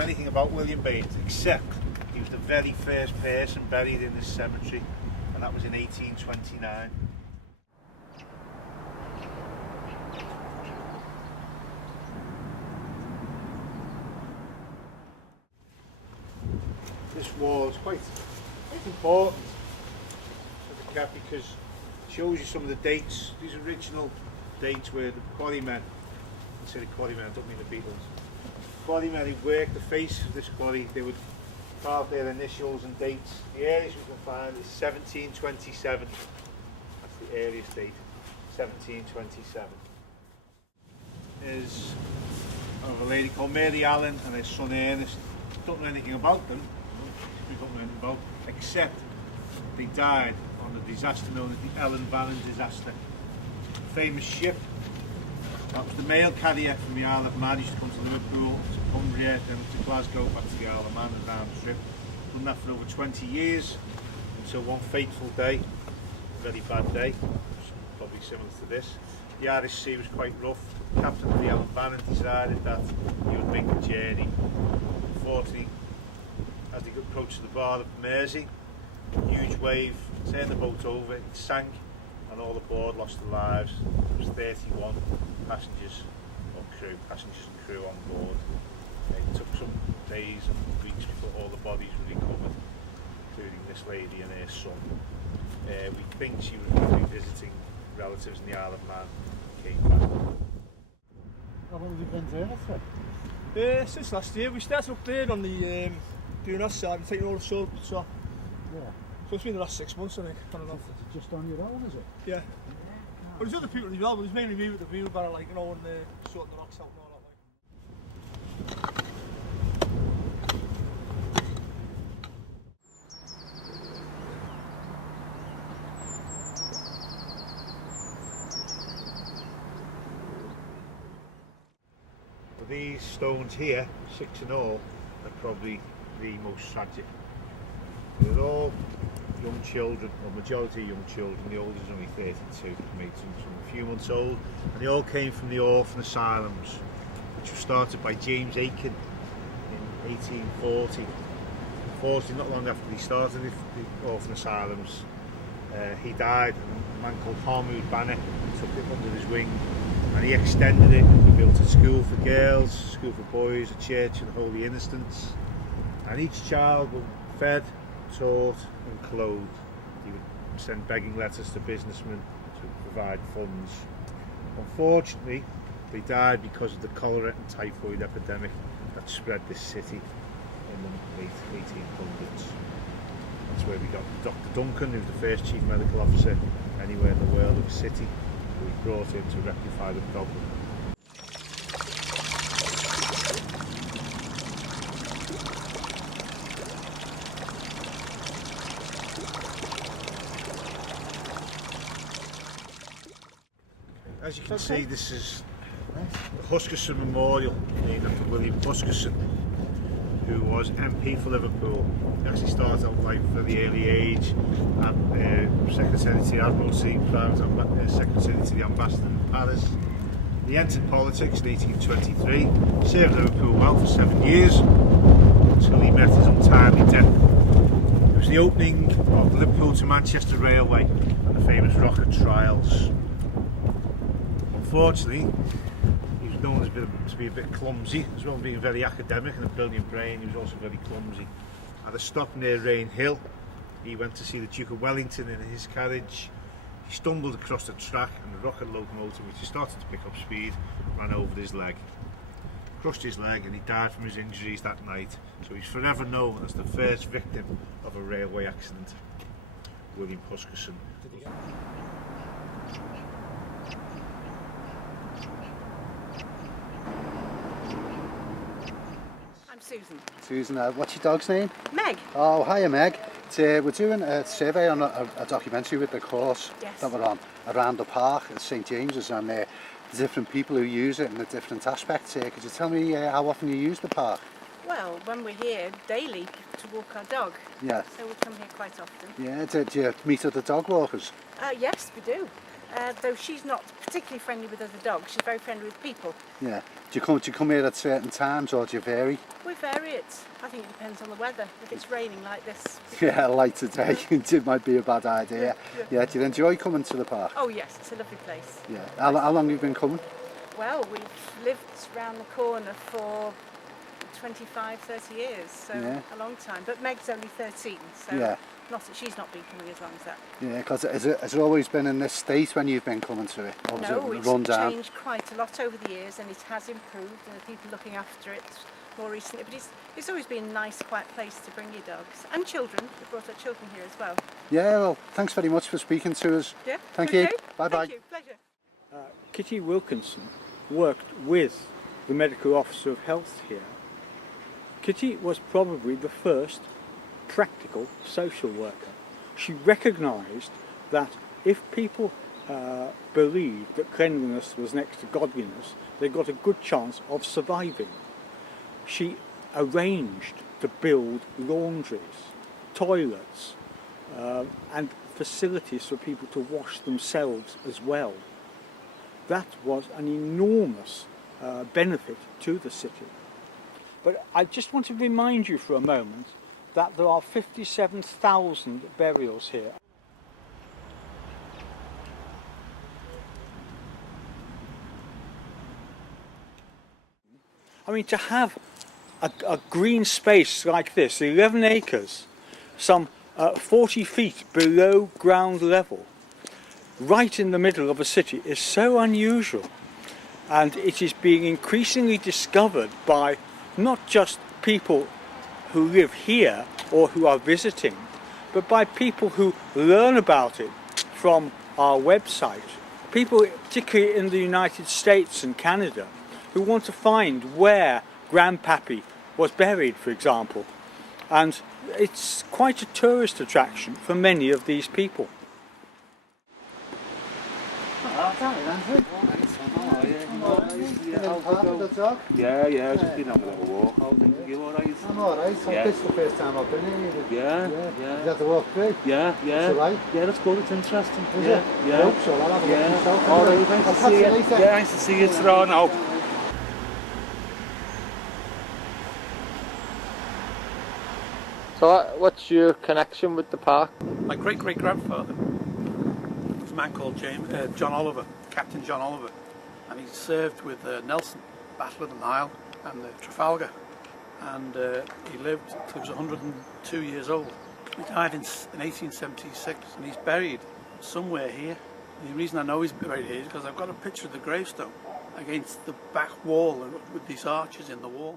anything about William Baines, except he was the very first person buried in this cemetery, and that was in 1829. This wall is quite important for the cap because it shows you some of the dates. These original dates where the quarrymen, I say the quarrymen, I don't mean the Beatles. Quarrymen who worked the face of this quarry, they would carve their initials and dates. The earliest we can find is 1727. That's the earliest date, 1727. Is of a lady called Mary Allen and her son Ernest. Don't know anything about them. We don't know anything about, except they died on the disaster known as the Ellen Bannon disaster. A famous ship. That was the mail carrier from the Isle of Man. Used to come to Liverpool, to Cumbria, then to Glasgow, back to the Isle of Man and round trip. Done that for over 20 years until one fateful day, a very bad day, probably similar to this. The Irish Sea was quite rough. The captain of the Ellen Bannon decided that he would make the journey. Unfortunately, as they approached the bar of Mersey, a huge wave turned the boat over, it sank, and all aboard lost their lives. There was 31 passengers and crew on board. It took some days and weeks before all the bodies were recovered, including this lady and her son. We think she was probably visiting relatives in the Isle of Man and came back. How long have you been doing it for? Since last year. We started up there on the doing that side and taking all the soil, so Yeah. So it's been the last 6 months, I think. I don't know. Just on your own, is it? Yeah. But there's other people as well, but it's mainly me with the wheelbarrow, like, you know, and sorting the rocks out and all that, like. But these stones here, 6 in all, are probably the most tragic. They're all young children, or majority young children. The oldest is only 32, made some a few months old, and they all came from the orphan asylums, which were started by James Aiken in 1840. Unfortunately, not long after he started the orphan asylums, he died. A man called Harmud Banner took it under his wing, and he extended it. He built a school for girls, a school for boys, a church for the Holy Innocents, and each child was fed, taught and clothed. He would send begging letters to businessmen to provide funds. Unfortunately, they died because of the cholera and typhoid epidemic that spread this city in the late 1800s. That's where we got Dr. Duncan, who was the first chief medical officer anywhere in the world of a city, who we brought in to rectify the problem. As you can see, this is the Huskisson Memorial, named after William Huskisson, who was MP for Liverpool. He actually started out life at a very early age at Secretary to the Admiralty, private Secretary to the Ambassador in Paris. He entered politics in 1823, served Liverpool well for 7 years, until he met his untimely death. It was the opening of the Liverpool to Manchester Railway and the famous rocket trials. Unfortunately, he was known to be a bit clumsy, as well as being very academic and a brilliant brain. He was also very clumsy. At a stop near Rain Hill, he went to see the Duke of Wellington in his carriage. He stumbled across the track and the rocket locomotive, which started to pick up speed, ran over his leg. Crushed his leg and he died from his injuries that night. So he's forever known as the first victim of a railway accident, William Huskisson. Susan. Susan, what's your dog's name? Meg. Oh, hiya Meg. We're doing a survey on a documentary with the course that we're on around the park at St James's and the different people who use it and the different aspects. Could you tell me how often you use the park? Well, when we're here daily to walk our dog. Yeah. So we come here quite often. Yeah, do you meet other dog walkers? Yes, we do. though she's not particularly friendly with other dogs. She's very friendly with people. Yeah. Do you come here at certain times, or do you vary? We vary it. I think it depends on the weather. If it's raining like this. Yeah, like today, it might be a bad idea. Yeah. Do you enjoy coming to the park? Oh yes, it's a lovely place. Yeah. How long have you been coming? Well, we've lived round the corner for 25, 30 years, so a long time. But Meg's only 13, so she's not been coming as long as that. Yeah, because has it always been in this state when you've been coming to it? Or No, it run it's down? changed quite a lot over the years, and it has improved, and the people looking after it more recently. But it's always been a nice, quiet place to bring your dogs and children. We've brought our children here as well. Yeah, well, thanks very much for speaking to us. Yeah, Thank okay. you. Bye-bye. Thank you, pleasure. Kitty Wilkinson worked with the Medical Officer of Health here. Kitty was probably the first practical social worker. She recognised that if people believed that cleanliness was next to godliness, they got a good chance of surviving. She arranged to build laundries, toilets, and facilities for people to wash themselves as well. That was an enormous benefit to the city. But I just want to remind you for a moment that there are 57,000 burials here. I mean, to have a green space like this, 11 acres, some 40 feet below ground level, right in the middle of a city, is so unusual, and it is being increasingly discovered by not just people who live here or who are visiting, but by people who learn about it from our website. People, particularly in the United States and Canada, who want to find where Grandpappy was buried, for example. And it's quite a tourist attraction for many of these people. Yeah, just been having a little walk. How things are you alright? I'm alright. This is the first time I've been here. Yeah. You had to walk through? Yeah. It's alright? Yeah, that's good, it's interesting. Is Yeah. it? I hope so. I'll have a look myself. Alright, nice I'll to catch see you you. later. Yeah, nice to see you. It's on now. So what's your connection with the park? My great-great-grandfather was a man called John Oliver, Captain John Oliver, and he served with Nelson, Battle of the Nile and Trafalgar, and he lived till he was 102 years old. He died in 1876, and he's buried somewhere here. The reason I know he's buried here is because I've got a picture of the gravestone against the back wall with these arches in the wall.